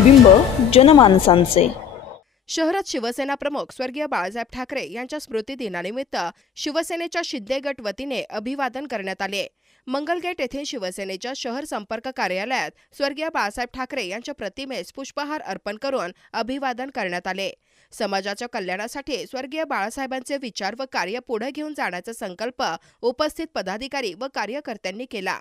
प्रतिबिंब जनमानसांचे. शहरात शिवसेना प्रमुख स्वर्गीय बाळासाहेब ठाकरे यांच्या स्मृती दिनानिमित्त शिवसेनेच्या शिंदे गट वतीने अभिवादन करण्यात आले. मंगलगेट येथील शिवसेनेच्या शहर संपर्क कार्यालयात स्वर्गीय बाळासाहेब ठाकरे यांच्या प्रतिमेस पुष्पहार अर्पण करून अभिवादन करण्यात आले. समाजाच्या कल्याणासाठी स्वर्गीय बाळासाहेबांचे विचार व कार्य पुढे घेऊन जाण्याचा संकल्प उपस्थित पदाधिकारी व कार्यकर्त्यांनी केला.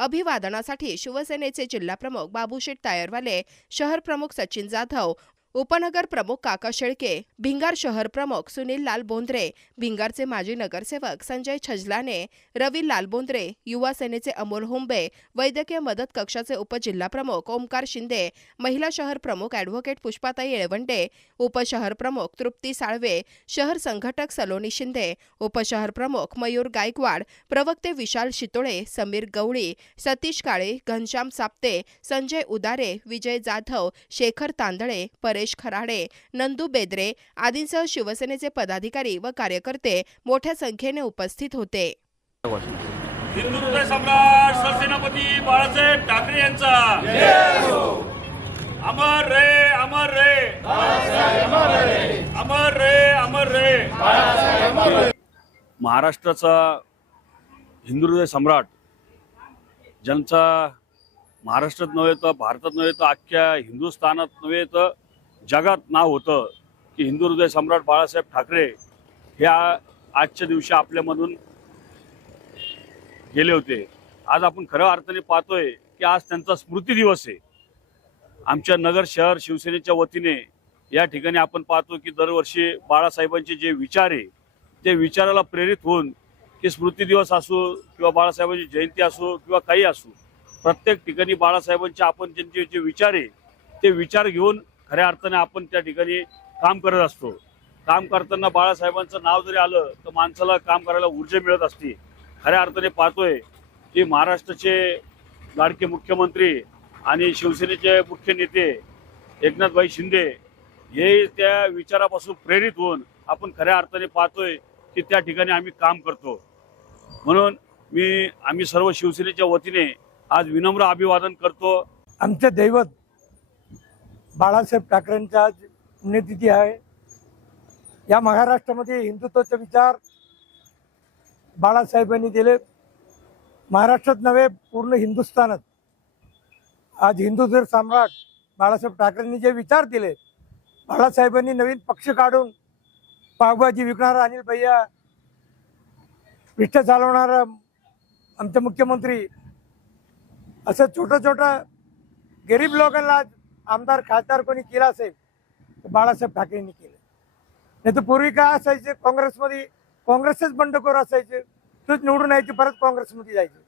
अभिवादनासाठी शिवसेनेचे जिल्हाप्रमुख बाबूशेठ तायरवाले शहर प्रमुख सचिन जाधव उपनगर प्रमुख काका शेळके भिंगार शहर प्रमुख सुनील लाल बोंद्रे भिंगारचे माजी नगरसेवक संजय छजलाने रवी लाल बोंद्रे युवा सेनेचे अमोल हुंबे वैद्यकीय मदत कक्षाचे उपजिल्हाप्रमुख ओमकार शिंदे महिला शहर प्रमुख ॲडव्होकेट पुष्पाताई येळवंडे उपशहर प्रमुख तृप्ती साळवे शहर संघटक सलोनी शिंदे उपशहर प्रमुख मयूर गायकवाड प्रवक्ते विशाल शितोळे समीर गवळी सतीश काळे घनश्याम साप्ते संजय उदारे विजय जाधव शेखर तांदळे परेश खराडे नंदू बेदरे आदींसह शिवसेनेचे पदाधिकारी व कार्यकर्ते मोठ्या संख्येने उपस्थित होते. हिंदू हृदय सम्राट सरसेनापती बाळासाहेब ठाकरे यांचा. अमर रे अमर रे. अमर रे अमर रे. महाराष्ट्राचा हिंदू हृदय सम्राट ज्यांचा महाराष्ट्रात नव्हे तर भारतात नव्हे तर अख्ख्या हिंदुस्थानात नव्हे तर जगात नाव होतं की हिंदू हृदय सम्राट बाळासाहेब ठाकरे हे आजच्या दिवशी आपल्यामधून गेले होते. आज आपण खऱ्या अर्थाने पाहतोय की आज त्यांचा स्मृती दिवस आहे. आमच्या नगर शहर शिवसेनेच्या वतीने या ठिकाणी आपण पाहतो की दरवर्षी बाळासाहेबांचे जे विचार आहे ते विचाराला प्रेरित होऊन की स्मृती दिवस असो किंवा बाळासाहेबांची जयंती असो किंवा काही असो प्रत्येक ठिकाणी बाळासाहेबांचे आपण त्यांचे जे विचार आहे ते विचार घेऊन खऱ्या अर्थाने आपण त्या ठिकाणी काम करत असतो. काम करताना बाळासाहेबांचं नाव जरी आलं तर माणसाला काम करायला ऊर्जा मिळत असते. खऱ्या अर्थाने पाहतोय की महाराष्ट्राचे लाडके मुख्यमंत्री आणि शिवसेनेचे मुख्य नेते एकनाथभाई शिंदे हे त्या विचारापासून प्रेरित होऊन आपण खऱ्या अर्थाने पाहतोय की त्या ठिकाणी आम्ही काम करतो. म्हणून मी आम्ही सर्व शिवसेनेच्या वतीने आज विनम्र अभिवादन करतो. आमचे दैवत बाळासाहेब ठाकरेंचा आज पुण्यतिथी आहे. या महाराष्ट्रामध्ये हिंदुत्वाचे विचार बाळासाहेबांनी दिले. महाराष्ट्रात नव्हे पूर्ण हिंदुस्थानात. आज हिंदू सम्राट बाळासाहेब ठाकरेंनी जे विचार दिले बाळासाहेबांनी नवीन पक्ष काढून पावभाजी विकणारा अनिल भैया रिक्षा चालवणारा आमचे मुख्यमंत्री असं छोटं छोटं गरीब लोकांना आज आमदार खासदार कोणी केला असेल तर बाळासाहेब ठाकरेंनी केलं. नाही तर पूर्वी काय असायचे काँग्रेसमध्ये काँग्रेसच बंडखोर असायचे तोच निवडून यायचे परत काँग्रेसमध्ये जायचे.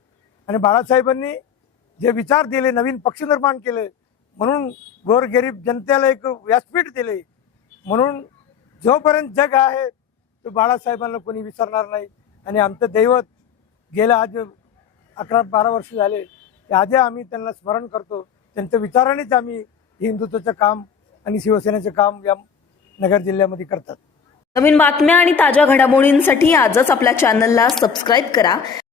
आणि बाळासाहेबांनी जे विचार दिले नवीन पक्ष निर्माण केले म्हणून गोरगरीब जनतेला एक व्यासपीठ दिले म्हणून जोपर्यंत जग आहे तो बाळासाहेबांना कोणी विसरणार नाही. आणि आमचं दैवत गेल्या आज अकरा बारा वर्ष झाले ते आजही आम्ही त्यांना स्मरण करतो. त्यांच्या विचारानेच आम्ही हिंदुत्वाचं काम आणि शिवसेनेचं काम या नगर जिल्ह्यामध्ये करतात. नवीन बातम्या आणि ताज्या घडामोडींसाठी आजच आपल्या चॅनलला सबस्क्राईब करा.